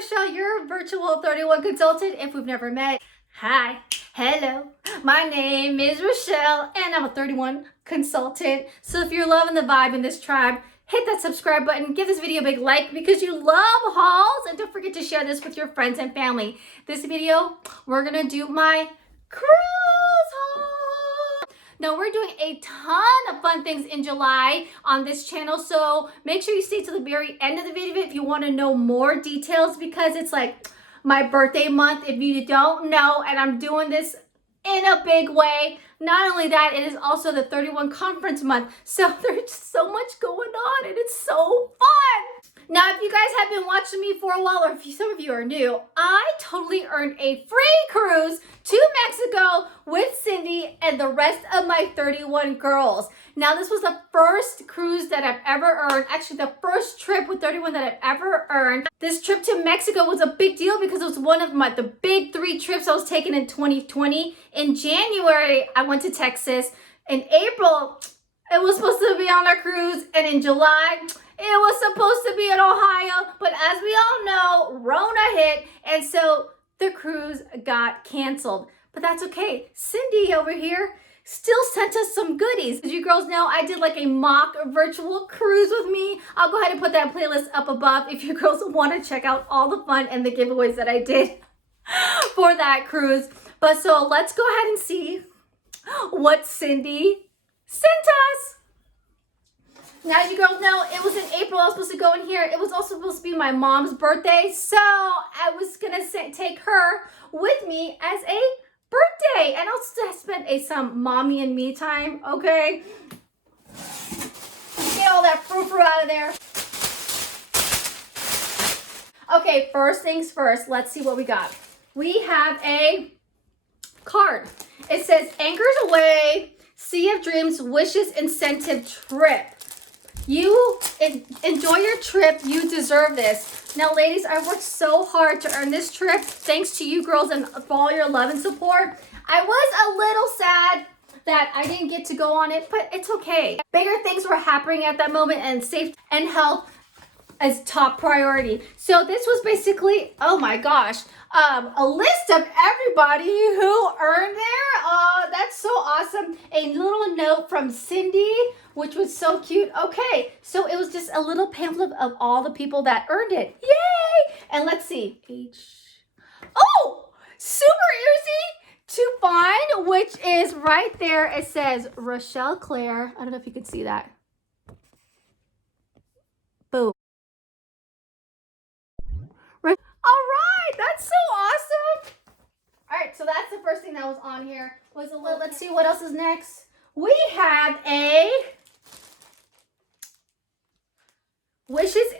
Rochelle, your virtual 31 consultant if we've never met. Hi, hello, my name is Rochelle and I'm a 31 consultant. So if you're loving the vibe in this tribe, hit that subscribe button, give this video a big like because you love hauls, and don't forget to share this with your friends and family. This video, we're gonna do my cruise haul. Now we're doing a ton of fun things in July on this channel, so make sure you stay to the very end of the video if you want to know more details, because it's like my birthday month if you don't know, and I'm doing this in a big way. Not only that, it is also the 31 conference month, so there's so much going on and it's so fun. Now, if you guys have been watching me for a while, or if some of you are new, I totally earned a free cruise to Mexico with Cindy and the rest of my 31 girls. Now, this was the first cruise that I've ever earned, actually the first trip with 31 that I've ever earned. This trip to Mexico was a big deal because it was one of the big 3 trips I was taking in 2020. In January, I went to Texas. In April, it was supposed to be on our cruise, and in July, it was supposed to be in Ohio, but as we all know, Rona hit, and so the cruise got canceled. But that's okay. Cindy over here still sent us some goodies. As you girls know, I did like a mock virtual cruise with me. I'll go ahead and put that playlist up above if you girls want to check out all the fun and the giveaways that I did for that cruise. But so let's go ahead and see what Cindy sent us. Now, as you girls know, it was in April. I was supposed to go in here. It was also supposed to be my mom's birthday, so I was gonna take her with me as a birthday, and I'll spend some mommy and me time. Okay, get all that frou-frou out of there. Okay, first things first. Let's see what we got. We have a card. It says "Anchors Away, Sea of Dreams Wishes Incentive Trip." You enjoy your trip. You deserve this. Now, ladies, I worked so hard to earn this trip. Thanks to you girls and for all your love and support. I was a little sad that I didn't get to go on it, but it's okay. Bigger things were happening at that moment, and safety and health as top priority. So this was basically, oh my gosh, a list of everybody who earned there. That's so awesome. A little note from Cindy, which was so cute. Okay, so it was just a little pamphlet of all the people that earned it. Yay! And let's see. Oh, super easy to find, which is right there. It says Rochelle Claire. I don't know if you can see that. Boom. All right, that's so awesome. All right, so that's the first thing that was on here. Let's see what else is next. We have a Wishes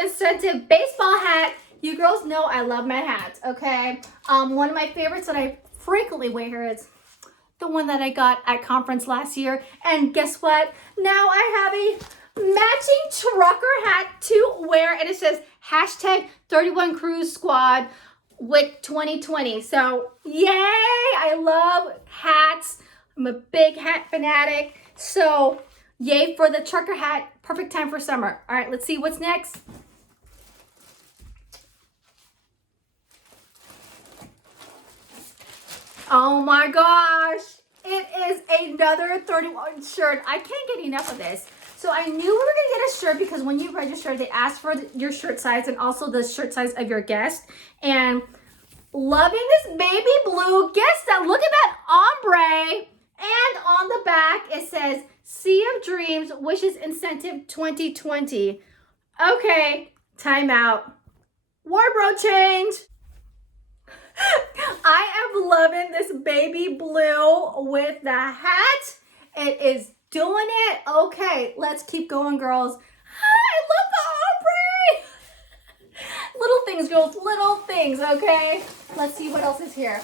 Incentive baseball hat. You girls know I love my hats, okay? One of my favorites that I frequently wear is the one that I got at conference last year. And guess what? Now I have a matching trucker hat to wear, and it says hashtag 31 Cruise Squad with 2020. So yay, I love hats. I'm a big hat fanatic. So yay for the trucker hat. Perfect time for summer. All right, let's see what's next. Oh my gosh, it is another 31 shirt. I can't get enough of this. So I knew we were gonna get a shirt because when you register, they ask for your shirt size and also the shirt size of your guest. And loving this baby blue. Guess that. Look at that ombre. And on the back, it says Sea of Dreams Wishes Incentive 2020. Okay, time out. Wardrobe change. I am loving this baby blue with the hat. It is doing it. Okay, let's keep going, girls. I love the ombre. Little things, girls, little things, okay? Let's see what else is here.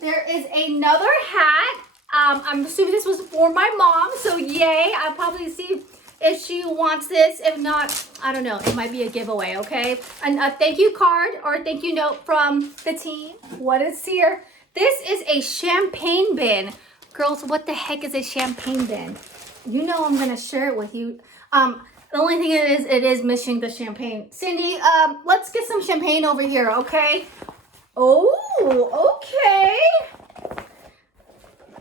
There is another hat. I'm assuming this was for my mom, so yay. I'll probably see if she wants this. If not, I don't know. It might be a giveaway, okay? And a thank you card or a thank you note from the team. What is here? This is a champagne bin. Girls, what the heck is a champagne bin? You know I'm going to share it with you. The only thing it is missing the champagne. Cindy, let's get some champagne over here, okay? Oh, okay.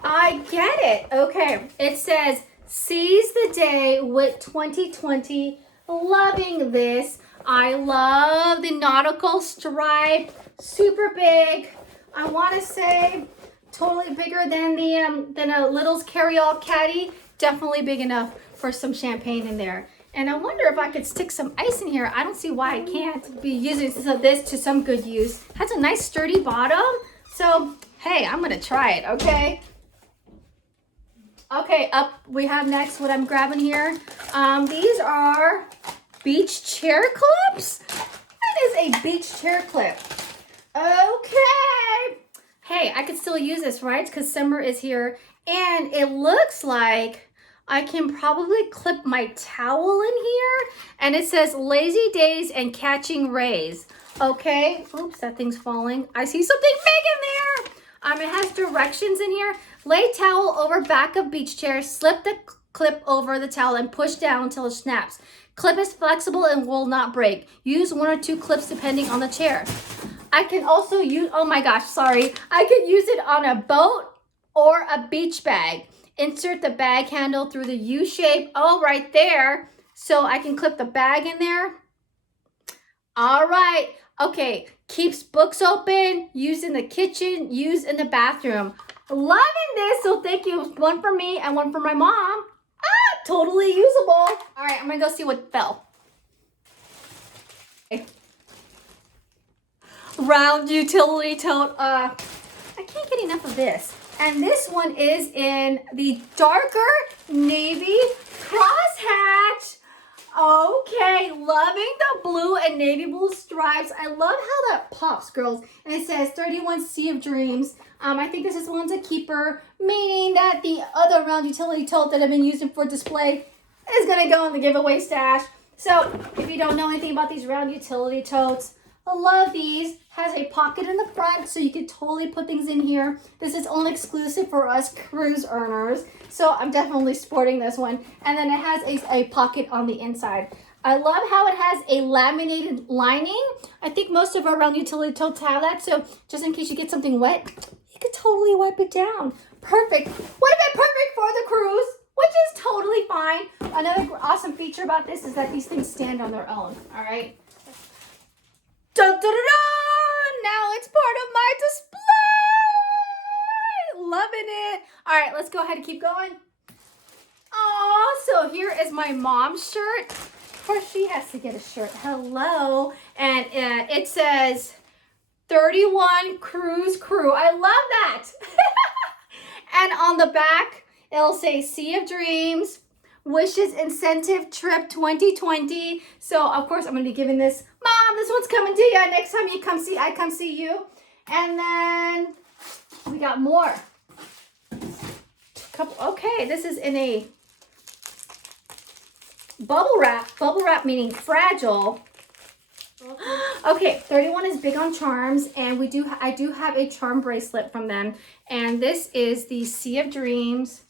I get it. Okay. It says, seize the day with 2020. Loving this. I love the nautical stripe. Super big. I want to say totally bigger than the than a Little's carry-all caddy. Definitely big enough for some champagne in there. And I wonder if I could stick some ice in here. I don't see why I can't be using this to some good use. Has a nice sturdy bottom. So, hey, I'm going to try it, okay? Okay, up we have next what I'm grabbing here. These are beach chair clips. That is a beach chair clip. Okay. Hey, I could still use this, right? Because summer is here. And it looks like I can probably clip my towel in here. And it says lazy days and catching rays. Okay. Oops, that thing's falling. I see something big in there. It has directions in here. Lay towel over back of beach chair. Slip the clip over the towel and push down until it snaps. Clip is flexible and will not break. Use 1 or 2 clips depending on the chair. I can also use, oh my gosh, sorry. I could use it on a boat or a beach bag. Insert the bag handle through the U shape, right there. So I can clip the bag in there. All right, okay. Keeps books open, used in the kitchen, used in the bathroom. Loving this, so thank you. One for me and one for my mom. Totally usable. All right, I'm gonna go see what fell. Okay. Round utility tote. I can't get enough of this. And this one is in the darker navy crosshatch. Okay, loving the blue and navy blue stripes. I love how that pops, girls. And it says 31 Sea of Dreams. I think this is one's a keeper, meaning that the other round utility tote that I've been using for display is gonna go in the giveaway stash. So if you don't know anything about these round utility totes, I love these. Has a pocket in the front, so you can totally put things in here. This is only exclusive for us cruise earners. So I'm definitely sporting this one. And then it has a pocket on the inside. I love how it has a laminated lining. I think most of our round utility totes have that. So just in case you get something wet, you could totally wipe it down. Perfect. Would have been perfect for the cruise, which is totally fine. Another awesome feature about this is that these things stand on their own. All right. Dun, dun, dun, dun! Now it's part of my display. Loving it. All right, let's go ahead and keep going. Oh, so here is my mom's shirt. Of course, she has to get a shirt. Hello. And it says 31 Cruise Crew. I love that. And on the back, it'll say Sea of Dreams, Wishes Incentive Trip 2020. So, of course, I'm going to be giving this. Mom, this one's coming to you. Next time you come see, I come see you. And then we got more. Okay, this is in a bubble wrap. Bubble wrap meaning fragile. Okay, 31 is big on charms, and I do have a charm bracelet from them. And this is the Sea of Dreams.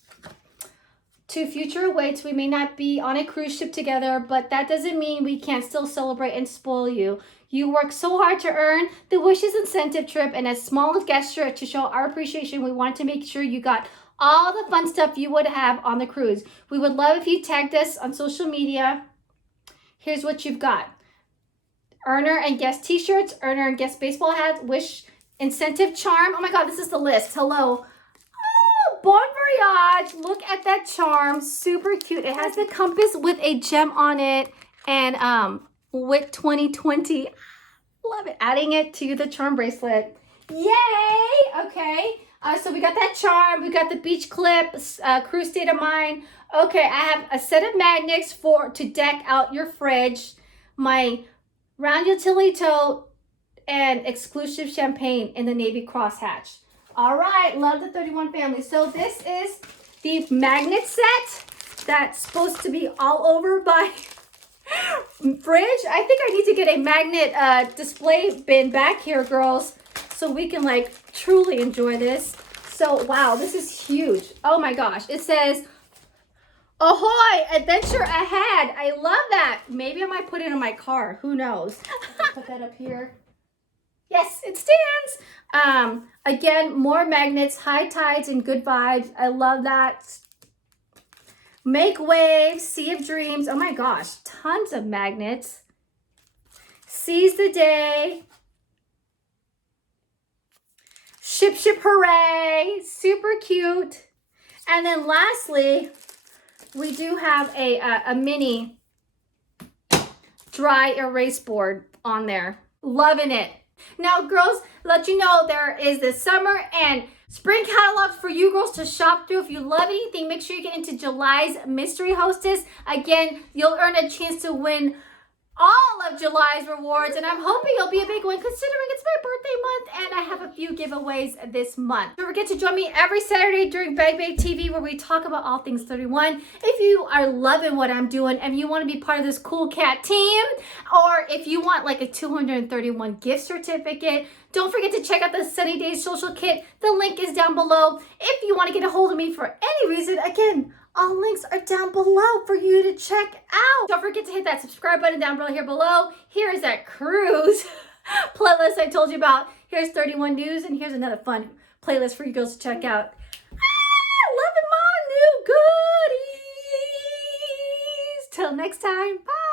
To future awaits, we may not be on a cruise ship together, but that doesn't mean we can't still celebrate and spoil you. You work so hard to earn the Wishes Incentive Trip, and as small a gesture to show our appreciation, we want to make sure you got all the fun stuff you would have on the cruise. We would love if you tagged us on social media. Here's what you've got. Earner and guest t-shirts, earner and guest baseball hats, wish incentive charm. Oh my God, this is the list. Hello. Oh, Bon Voyage. Look at that charm. Super cute. It has the compass with a gem on it and with 2020. Love it. Adding it to the charm bracelet. Yay. Okay. So we got that charm. We got the beach clip, cruise state of mind. Okay, I have a set of magnets to deck out your fridge. My round utility tote and exclusive champagne in the navy crosshatch. All right, love the 31 family. So this is the magnet set that's supposed to be all over my fridge. I think I need to get a magnet display bin back here, girls, so we can like truly enjoy this. So wow, this is huge. Oh my gosh, it says Ahoy! Adventure ahead. I love that. Maybe I might put it in my car. Who knows? Put that up here. Yes, it stands. Again, more magnets, high tides and good vibes. I love that. Make waves, sea of dreams. Oh my gosh, tons of magnets. Seize the day. Ship, ship, hooray. Super cute. And then lastly, we do have a mini dry erase board on there. Loving it. Now, girls, let you know there is the summer and spring catalogs for you girls to shop through. If you love anything, make sure you get into July's Mystery Hostess. Again, you'll earn a chance to win all of July's rewards, and I'm hoping it'll be a big one considering it's my birthday month and I have a few giveaways this month. Don't forget to join me every Saturday during Bag Bag TV where we talk about all things 31. If you are loving what I'm doing and you want to be part of this cool cat team, or if you want like a 231 gift certificate, don't forget to check out the Sunny Days social kit. The link is down below. If you want to get a hold of me for any reason, again, all links are down below for you to check out. Don't forget to hit that subscribe button down here below. Here is that cruise playlist I told you about. Here's 31 news, and here's another fun playlist for you girls to check out. Loving my new goodies. Till next time, bye.